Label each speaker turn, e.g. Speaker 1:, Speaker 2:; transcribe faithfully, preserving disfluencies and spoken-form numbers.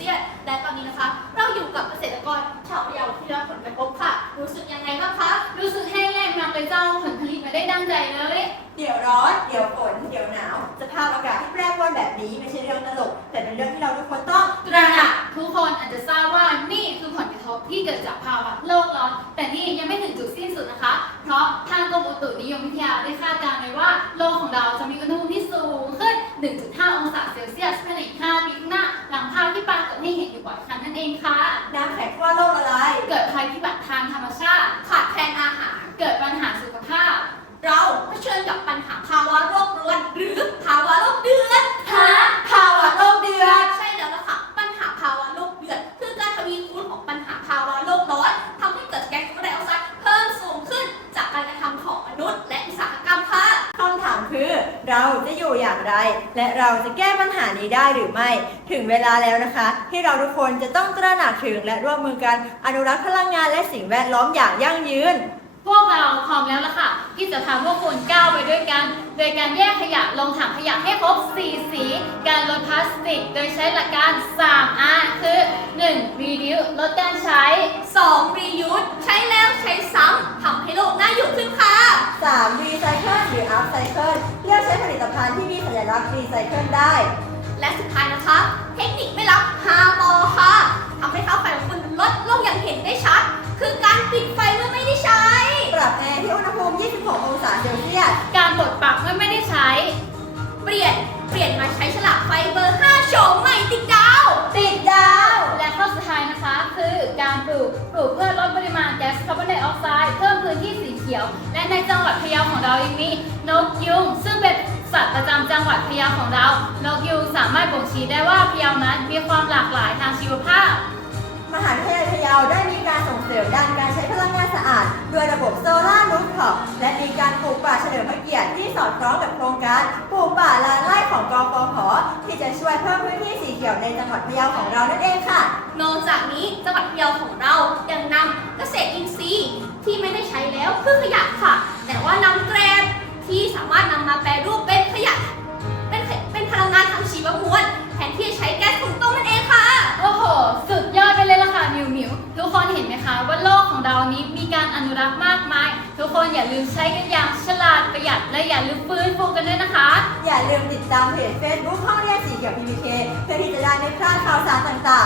Speaker 1: ซียสและตอนนี้นะคะเราอยู่กับเกษตรกรชาวพะเยาที่รับผลกระทบค่ะรู้สึกยังไงบ้างคะ
Speaker 2: รู้สึกแห้งแล้งมากเลยเจ้าผลผลิตไม่ได้ดังใจเลย
Speaker 3: เดี๋ยวร้อนเดี๋ยวฝนเดี๋ยวหนาวสภาพอากาศที่แปรปรวนแบบนี้ไม่ใช่เรื่องตลกแต่เป็นเรื่องที่เราทุกคนต้อง
Speaker 2: ตระหนักทุกคนอาจจะทราบว่านี่คือผลกระทบที่เกิดจากภาวะโลกร้อนแต่นี่ยังไม่ถึงจุดสิ้นสุดนะคะเพราะทางกรมอุตุนิยมวิทยาได้คาดการณ์ไว้ว่าโลกของเราจะมีอุณหภูมิที่สูงขึ้น หนึ่งจุดห้า องศาเซลเซียสภายในอีกห้าปีข้างหน้าหลังภาพที่ปรากฏให้เห็นอยู่บ่อยครั้งนั่นเองค่ะ
Speaker 3: น้ำแข็งขั้วโลกละลาย
Speaker 2: เกิดภัยพิบัติทางธรรมชาติ
Speaker 1: ขาดแคลนอาหาร
Speaker 2: เกิดปัญหาสุขภาพ
Speaker 1: เราเผชิญกับปัญหาภาวะโลกร้อนหรือภาวะโลกเดือด
Speaker 3: ฮะภาวะโลกเดือด
Speaker 1: ใช่แล้วล่ะค่ะปัญหาภาวะโลกเดือดคือการทวีคูณของปัญหาภาวะโลกร้อนทำให้เกิดแก๊สคาร์บอนไดออกไซด์เพิ่มสูงขึ้นจากการกระทำของมนุษย์และอุตสาหกรรมค่ะ
Speaker 3: คำถามคือเราจะอยู่อย่างไรและเราจะแก้ปัญหานี้ได้หรือไม่ถึงเวลาแล้วนะคะที่เราทุกคนจะต้องตระหนักถึงและร่วมมือกันอนุรักษ์พลังงานและสิ่งแวดล้อมอย่างยั่งยืน
Speaker 2: พวกเราพร้อมแล้วล่ะค่ะที่จะพาพวกคุณก้าวไปด้วยกันโดยการแยกขยะลงถังขยะให้ครบสี่สีการลดพลาสติกโดยใช้หลักการ สาม อาร์ คือ หนึ่ง reduce ลดการใช้
Speaker 1: สอง reuse ใช้แล้วใช้ซ้ำทำให้โลกน่าอยู่ขึ้นค่ะ
Speaker 3: สาม recycle หรือ upcycle เลือกใช้ผลิตภัณฑ์ที่มีสัญลักษณ์ recycle ได้
Speaker 1: และสุดท้ายนะคะเทคนิคไม่ลับห้าปอค่ะทำให้ค่าไฟของคุณลดลงอย่างเห็นได้ชัดคือการปิดไฟเมื่อไม่ได้ใช้
Speaker 3: ปรับแอร์ที่อุณหภูมิ ยี่สิบหก องศาเซลเซียส
Speaker 2: การปลดปลั๊กเมื่อไม่ได้ใช้
Speaker 1: เปลี่ยนเปลี่ยนมาใช้ฉลากไฟเบอร์ห้าโฉมใหม่ติดดาว
Speaker 3: ติดดาว
Speaker 2: และข้อสุดท้ายนะคะคือการปลูกปลูกเพื่อลดปริมาณแก๊สคาร์บอนไดออกไซด์เพิ่มพื้นที่สีเขียวและในจังหวัดพะเยาของเรายังมีนกยุงซึ่งเป็นสัตว์ประจำจังหวัดพะเยาของเรานกยูงสามารถบ่งชี้ได้ว่าพะเยานั้นมีความหลากหลายทางชีวภาพ
Speaker 3: มหาวิทยาลัยพะเยาได้มีการส่งเสริมด้านการใช้พลังงานสะอาดด้วยระบบโซลาร์รูฟท็อปและมีการปลูกป่าเฉลิมพระเกียรติที่สอดคล้องกับโครงการปลูกป่าล้านไร่ของกฟผ.ที่จะช่วยเพิ่มพื้นที่สีเขียวในจังหวัดพะเยาของเรานั่นเองค่ะ
Speaker 1: นอกจากนี้จังหวัดพะเยาของเรายังนำเกษตรอินทรีย์ที่ไม่ได้ใช้แล้วคือขยะค่ะแต่ว่านำแกลบที่สามารถนำมาแปรรูปเป็นขยะเป็นเป็นพลังงานทางชีวมวลแทนที่จะใช้แก๊สถุงต้มนั่นเองค่ะ
Speaker 2: โอ้โหสุดยอดไปเลยล่ะค่ะมิวมิวทุกคนเห็นไหมคะว่าโลกของเรานี้มีการอนุรักษ์มากมายทุกคนอย่าลืมใช้กันอย่างฉลาดประหยัดและอย่าลืมฟื้นฟูกันด้วยนะคะ
Speaker 3: อย่าลืมติดตามเพจ Facebook ห้องเรียนสีเขียว พี พี เค เพื่อที่จะได้ไม่พลาดข่าวสารต่าง